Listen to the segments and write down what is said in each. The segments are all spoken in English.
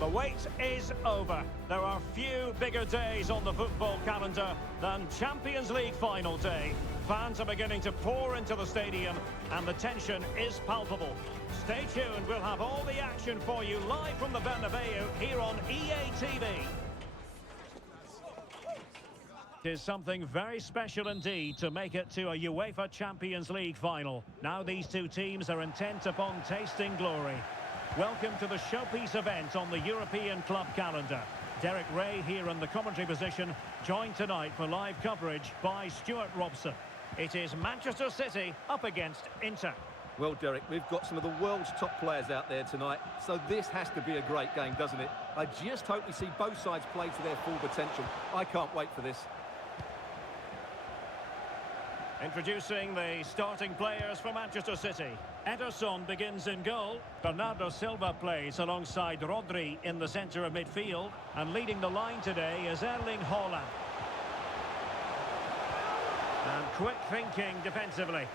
The wait is over. There are few bigger days on the football calendar than Champions League final day. Fans are beginning to pour into the stadium and the tension is palpable. Stay tuned, we'll have all the action for you live from the Bernabeu here on EA TV. It is something very special indeed to make it to a UEFA Champions League final. Now these two teams are intent upon tasting glory. Welcome to the showpiece event on the European club calendar. Derek Ray here in the commentary position, joined tonight for live coverage by Stuart Robson. It is Manchester City up against Inter. Well, Derek, we've got some of the world's top players out there tonight, so this has to be a great game, doesn't it? I just hope we see both sides play to their full potential. I can't wait for this. Introducing the starting players for Manchester City. Ederson begins in goal. Bernardo Silva plays alongside Rodri in the centre of midfield. And leading the line today is Erling Haaland. And quick thinking defensively.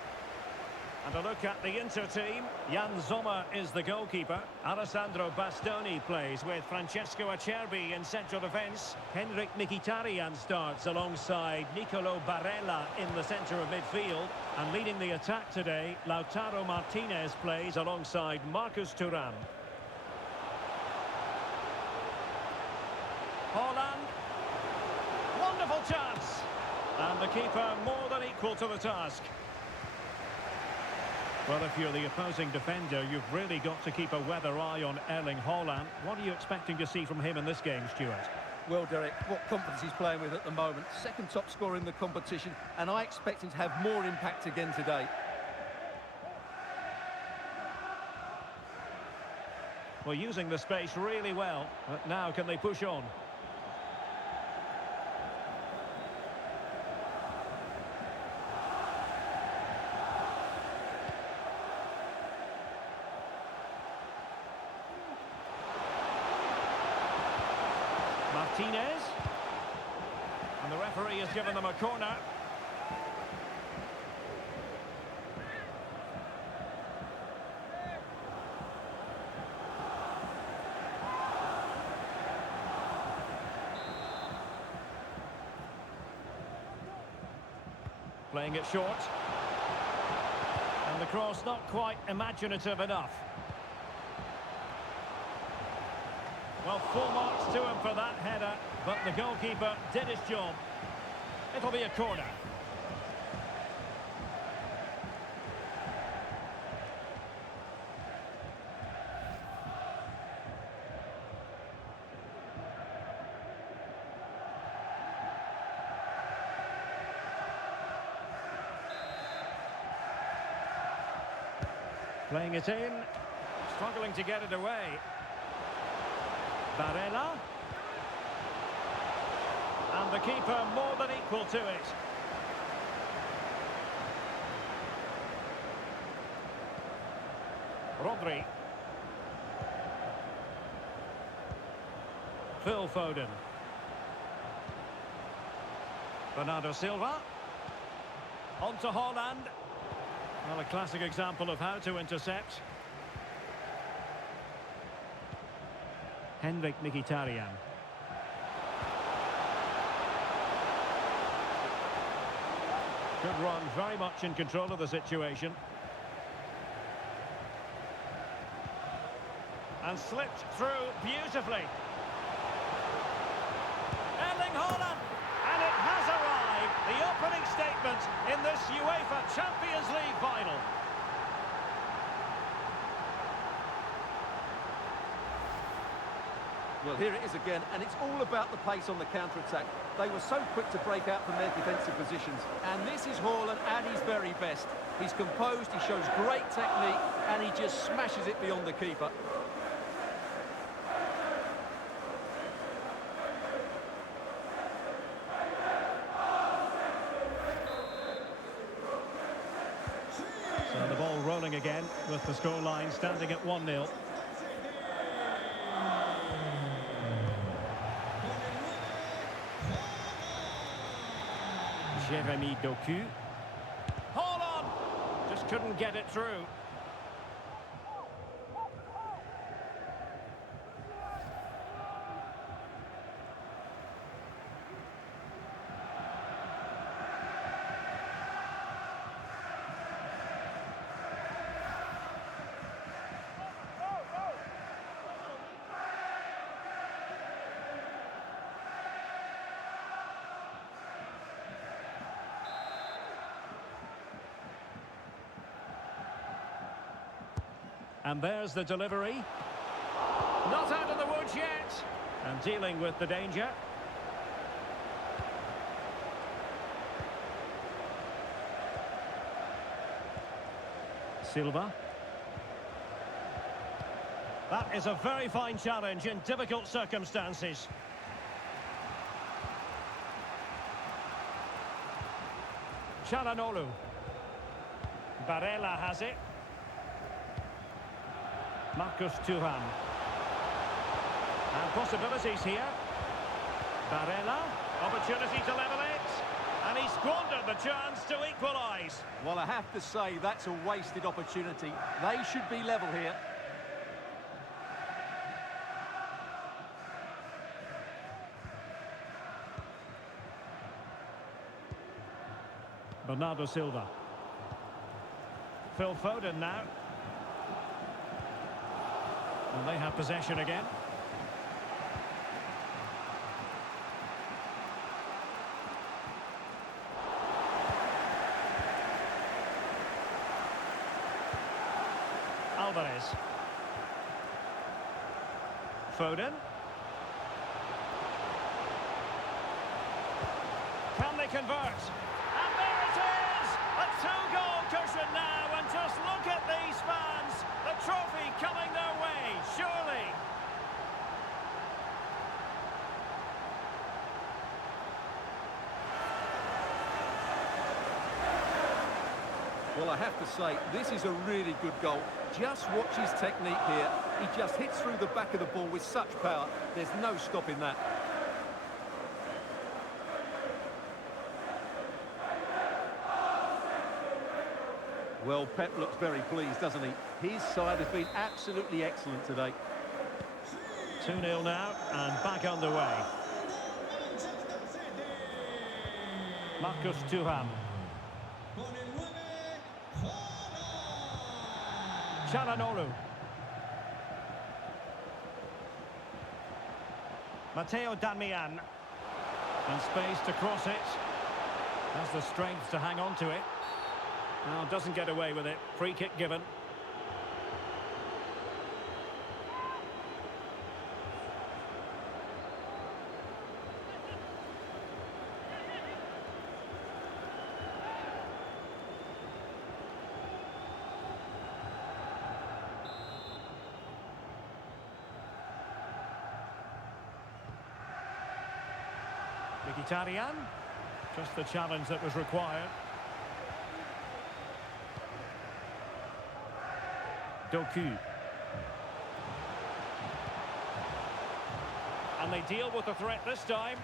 And a look at the Inter team. Jan Sommer is the goalkeeper. Alessandro Bastoni plays with Francesco Acerbi in central defence. Henrik Mkhitaryan starts alongside Nicolo Barella in the centre of midfield. And leading the attack today, Lautaro Martinez plays alongside Marcus Thuram. Haaland. Wonderful chance. And the keeper more than equal to the task. Well, if you're the opposing defender, you've really got to keep a weather eye on Erling Haaland. What are you expecting to see from him in this game, Stuart? Well, Derek, what confidence he's playing with at the moment. Second top scorer in the competition, and I expect him to have more impact again today. Well, using the space really well, but now can they push on? Martinez, and the referee has given them a corner. Playing it short, and the cross not quite imaginative enough. Well, full marks to him for that header, but the goalkeeper did his job. It'll be a corner. Playing it in, struggling to get it away. Barella. And the keeper more than equal to it. Rodri. Phil Foden. Bernardo Silva. On to Haaland. Well, a classic example of how to intercept. Henrik Mkhitaryan. Good run, very much in control of the situation. And slipped through beautifully. Erling Haaland! And it has arrived, the opening statement in this UEFA Champions League final. Well, here it is again, and it's all about the pace on the counter-attack. They were so quick to break out from their defensive positions. And this is Haaland at his very best. He's composed, he shows great technique, and he just smashes it beyond the keeper. So the ball rolling again, with the scoreline standing at 1-0. Jeremy Doku. Haaland! Just couldn't get it through. And there's the delivery. Not out of the woods yet. And dealing with the danger. Silva. That is a very fine challenge in difficult circumstances. Çalhanoğlu. Barella has it. Marcus Thuram. And possibilities here. Barella. Opportunity to level it. And he squandered the chance to equalise. Well, I have to say, that's a wasted opportunity. They should be level here. Bernardo Silva. Phil Foden now. And they have possession again. Alvarez. Foden. Can they convert? And there it is! A two-goal cushion now, and just look at these fans. The trophy coming their way, surely. Well, I have to say, this is a really good goal. Just watch his technique here. He just hits through the back of the ball with such power. There's no stopping that. Well, Pep looks very pleased, doesn't he? His side has been absolutely excellent today. 2-0 now, and back underway. Marcus Thuram. Çalhanoğlu. Matteo Darmian. And space to cross it. Has the strength to hang on to it. Now doesn't get away with it. Free kick given. Mkhitaryan. Just the challenge that was required. Doku. And they deal with the threat this time.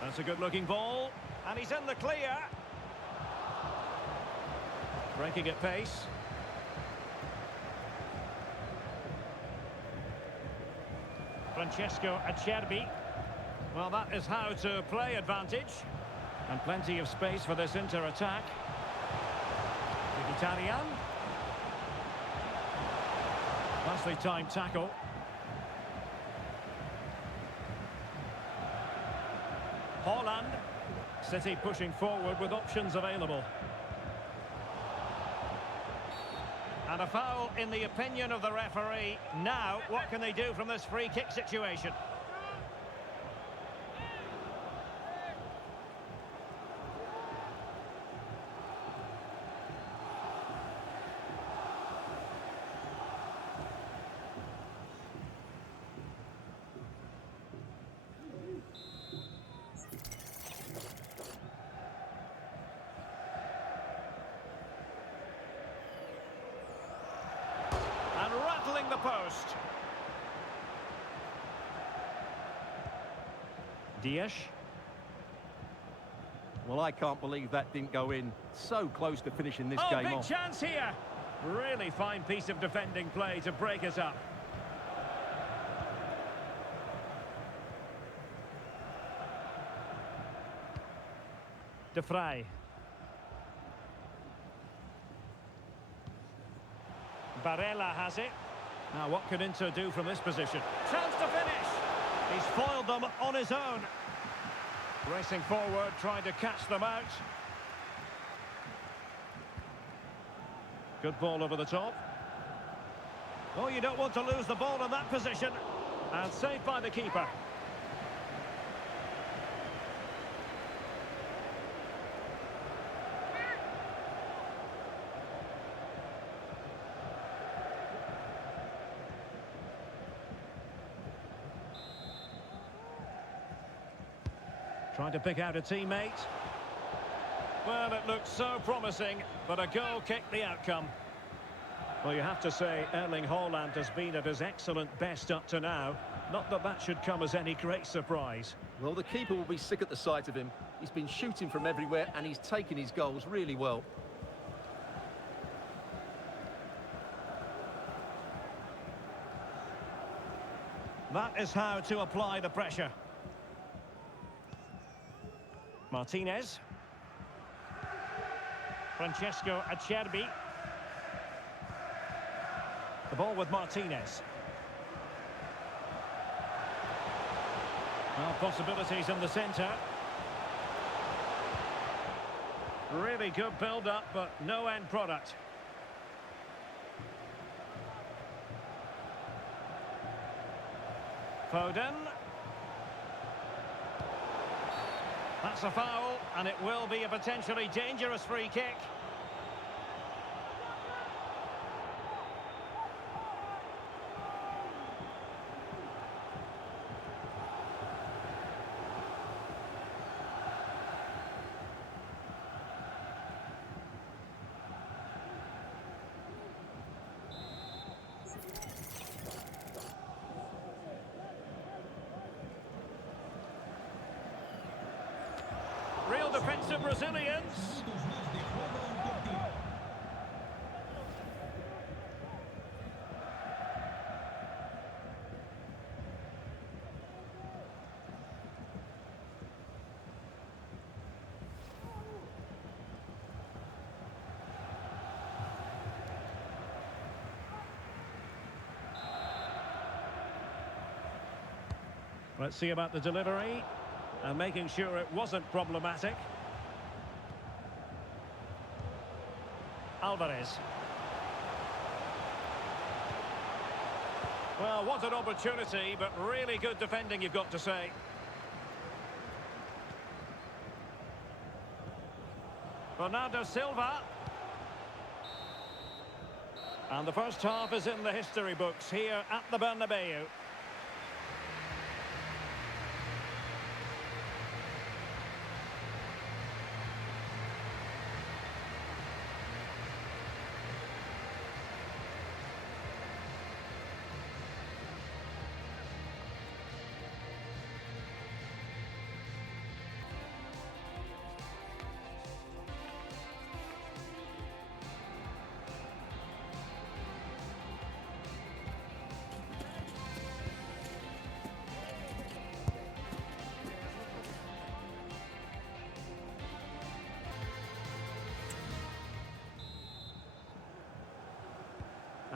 That's a good-looking ball. And he's in the clear. Breaking at pace. Francesco Acerbi. Well, that is how to play advantage. And plenty of space for this Inter-attack. Mkhitaryan. Nicely timed tackle. Haaland. City pushing forward with options available. And a foul in the opinion of the referee. Now, what can they do from this free kick situation? Rattling the post. Dias. Well, I can't believe that didn't go in. So close to finishing this game big off. Chance here. Really fine piece of defending play to break us up. De Vrij. Barella has it. Now what can Inter do from this position? Chance to finish. He's foiled them on his own. Racing forward, trying to catch them out. Good ball over the top. Oh, you don't want to lose the ball in that position. And saved by the keeper. Trying to pick out a teammate. Well, it looked so promising, but a goal kicked the outcome. Well, you have to say Erling Haaland has been at his excellent best up to now. Not that that should come as any great surprise. Well, the keeper will be sick at the sight of him. He's been shooting from everywhere and he's taken his goals really well. That is how to apply the pressure. Martinez. Francesco Acerbi. The ball with Martinez. Well, possibilities in the centre. Really good build-up, but no end product. Foden. That's a foul, and it will be a potentially dangerous free kick. Real defensive resilience. Let's see about the delivery. And making sure it wasn't problematic. Alvarez. Well, what an opportunity, but really good defending, you've got to say. Bernardo Silva. And the first half is in the history books here at the Bernabeu.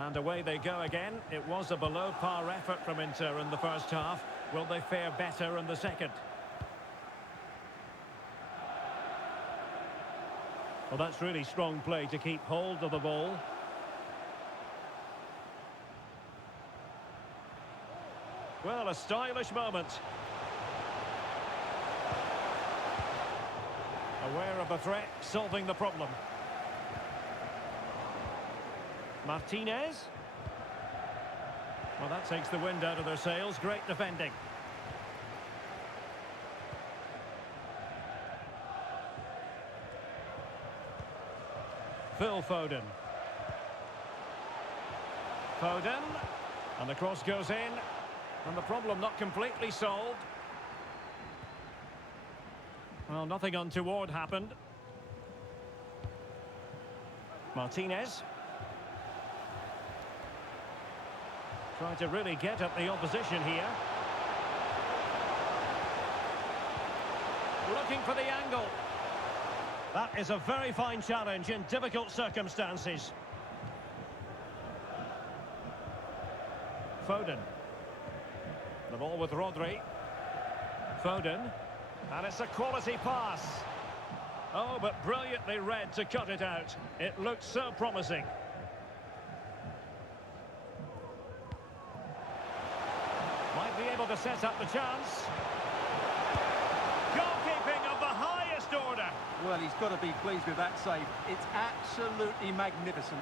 And away they go again. It was a below-par effort from Inter in the first half. Will they fare better in the second? Well, that's really strong play to keep hold of the ball. Well, a stylish moment. Aware of the threat, solving the problem. Martinez. Well, that takes the wind out of their sails. Great defending. Phil Foden. Foden. And the cross goes in. And the problem not completely solved. Well, nothing untoward happened. Martinez. Trying to really get at the opposition here. Looking for the angle. That is a very fine challenge in difficult circumstances. Foden. The ball with Rodri. Foden. And it's a quality pass. Oh, but brilliantly read to cut it out. It looked so promising. to set up the chance. Goalkeeping of the highest order. Well, he's got to be pleased with that save. It's absolutely magnificent.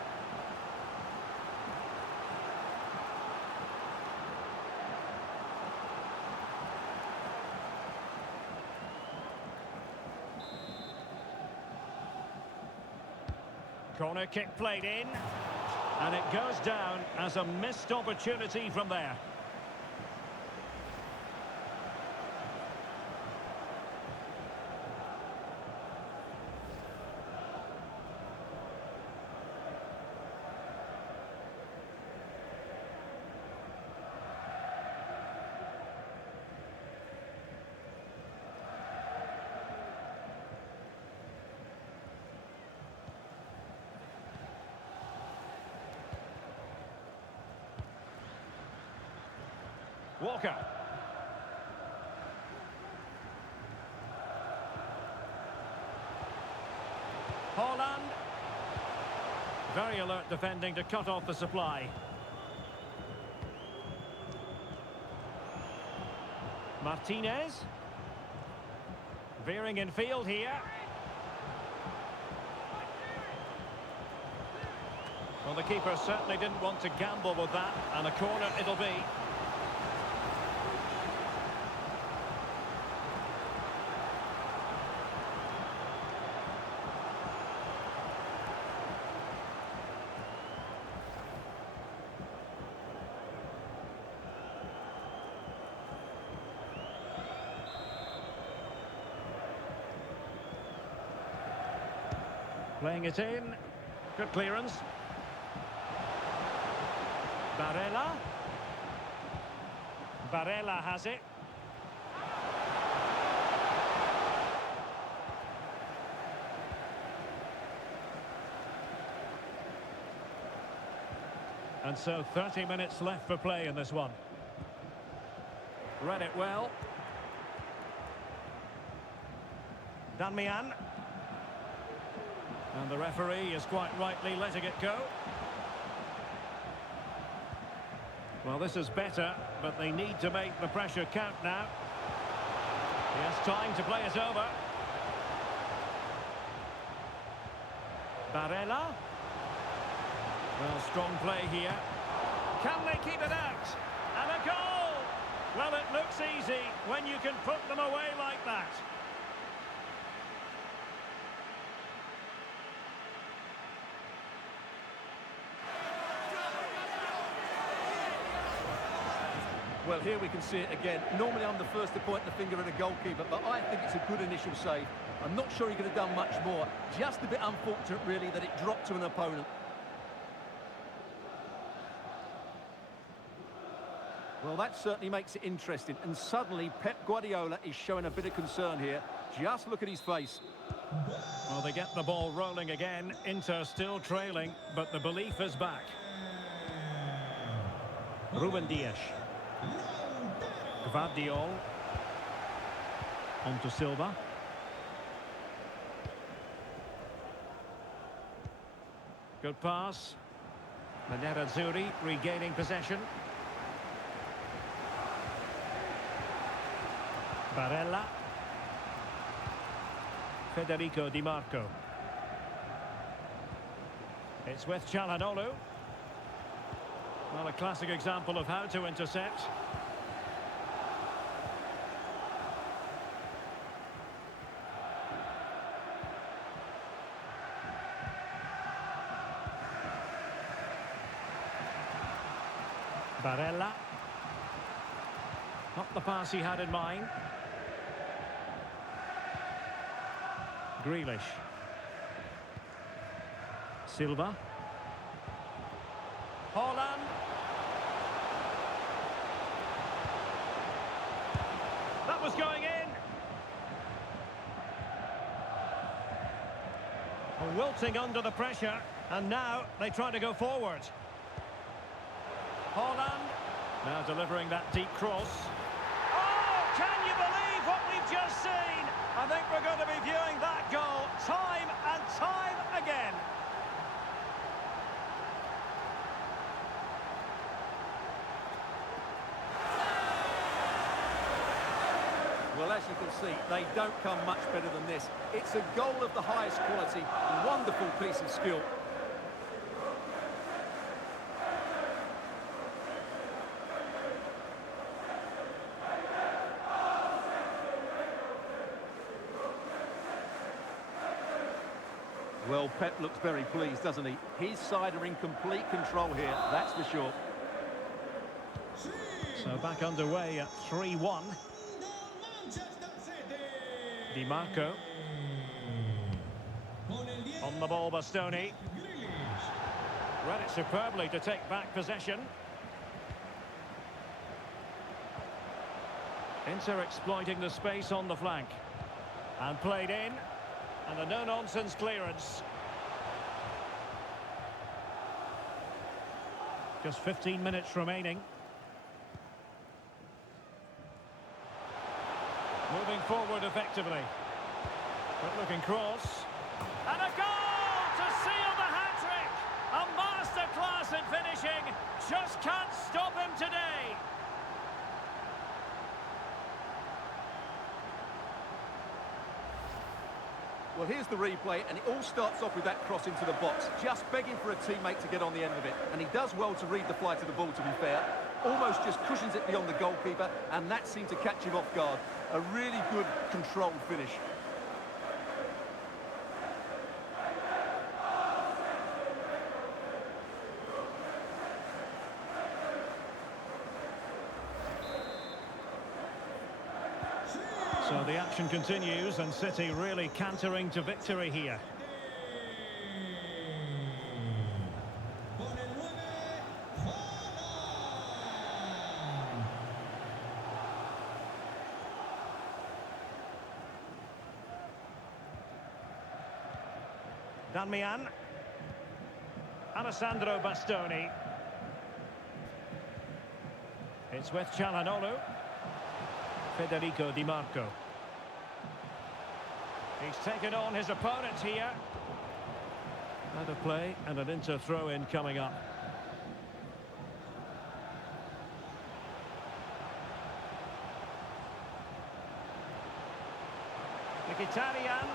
Corner kick played in. And it goes down as a missed opportunity from there. Walker. Holland. Very alert defending to cut off the supply. Martinez. Veering in field here. Well, the keeper certainly didn't want to gamble with that, and a corner it'll be. Playing it in. Good clearance. Barella. Barella has it. And so 30 minutes left for play in this one. Read it well. Milan. And the referee is quite rightly letting it go. Well, this is better, but they need to make the pressure count now. He has time to play it over. Barella. Well, strong play here. Can they keep it out? And a goal! Well, it looks easy when you can put them away like that. Well, here we can see it again. Normally I'm the first to point the finger at a goalkeeper, but I think it's a good initial save. I'm not sure he could have done much more. Just a bit unfortunate, really, that it dropped to an opponent. Well, that certainly makes it interesting. And suddenly, Pep Guardiola is showing a bit of concern here. Just look at his face. Well, they get the ball rolling again. Inter still trailing, but the belief is back. Ruben Dias. Gvardiol. On to Silva. Good pass. Nerazzurri regaining possession. Barella. Federico Di Marco. It's with Çalhanoğlu. Well, a classic example of how to intercept. Barella. Not the pass he had in mind. Grealish. Silva. Holland. That was going in. Wilting under the pressure, and now they try to go forward. Holland. Now delivering that deep cross. Oh, can you believe what we've just seen? I think we're going to be viewing that goal time and time again. Well, as you can see, they don't come much better than this. It's a goal of the highest quality. Wonderful piece of skill. Well, Pep looks very pleased, doesn't he? His side are in complete control here, that's for sure. So back underway at 3-1. Di Marco. On the ball, Bastoni. Read it superbly to take back possession. Inter exploiting the space on the flank. And played in. And a no-nonsense clearance. Just 15 minutes remaining. Moving forward effectively. Good-looking cross. And a goal to seal the hat-trick! A masterclass in finishing. Just can't stop him today. Well, here's the replay, and it all starts off with that cross into the box, just begging for a teammate to get on the end of it. And he does well to read the flight of the ball, to be fair. Almost just cushions it beyond the goalkeeper, and that seemed to catch him off guard. A really good, controlled finish. So the action continues, and City really cantering to victory here. Milan. Alessandro Bastoni. It's with Çalhanoğlu. Federico Di Marco. He's taken on his opponent here. Out of play and an Inter throw-in coming up. Mkhitaryan.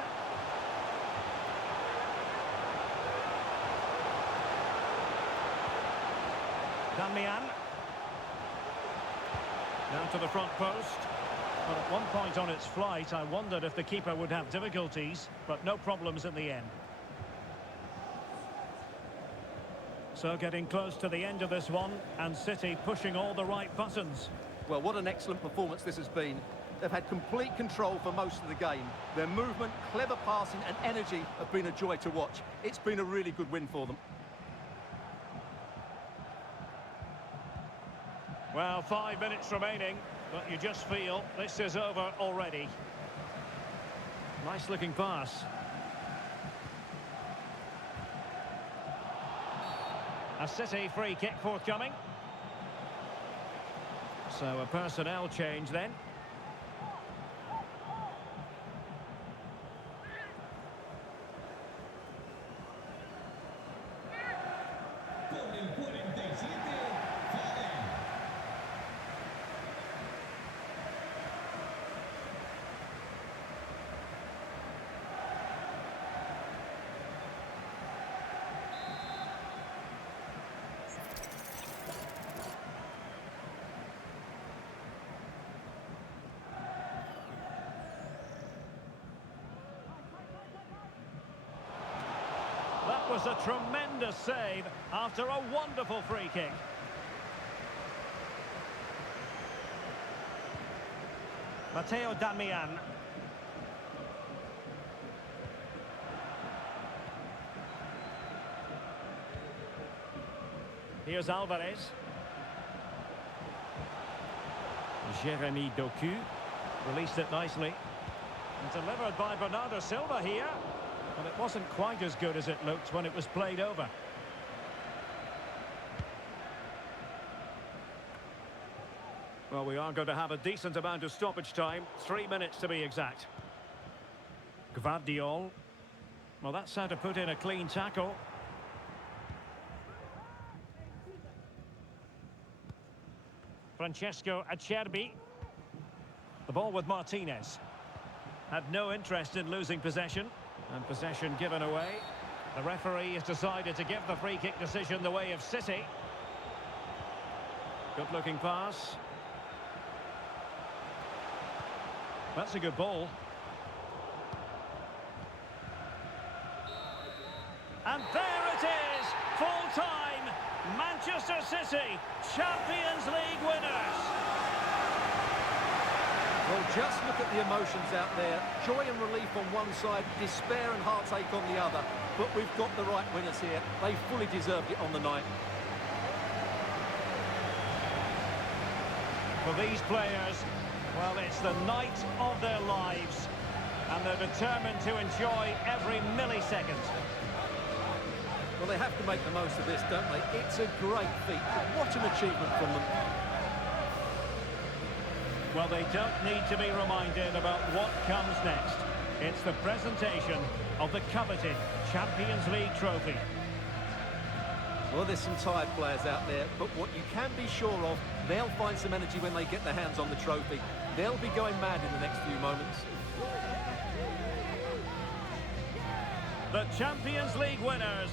Milan. Down to the front post. But at one point on its flight, I wondered if the keeper would have difficulties, but no problems in the end. So getting close to the end of this one, and City pushing all the right buttons. Well, what an excellent performance this has been. They've had complete control for most of the game. Their movement, clever passing and energy have been a joy to watch. It's been a really good win for them. Well, 5 minutes remaining, but you just feel this is over already. Nice looking pass. A City free kick forthcoming. So a personnel change then. That was a tremendous save after a wonderful free kick. Matteo Darmian. Here's Alvarez. Jeremy Doku released it nicely. And delivered by Bernardo Silva here. But it wasn't quite as good as it looked when it was played over. Well, we are going to have a decent amount of stoppage time. 3 minutes to be exact. Gvardiol. Well, that's how to put in a clean tackle. Francesco Acerbi. The ball with Martinez. Had no interest in losing possession. And possession given away. The referee has decided to give the free kick decision the way of City. Good looking pass. That's a good ball. And there it is! Full time! Manchester City, Champions League winners! Well, just look at the emotions out there. Joy and relief on one side, despair and heartache on the other. But we've got the right winners here. They fully deserved it on the night. For these players, well, it's the night of their lives. And they're determined to enjoy every millisecond. Well, they have to make the most of this, don't they? It's a great feat. What an achievement from them. Well, they don't need to be reminded about what comes next. It's the presentation of the coveted Champions League trophy. Well, there's some tired players out there, but what you can be sure of, they'll find some energy when they get their hands on the trophy. They'll be going mad in the next few moments. The Champions League winners,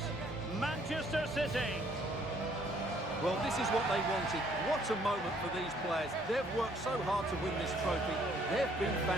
Manchester City. Well, this is what they wanted. What a moment for these players. They've worked so hard to win this trophy. They've been fantastic.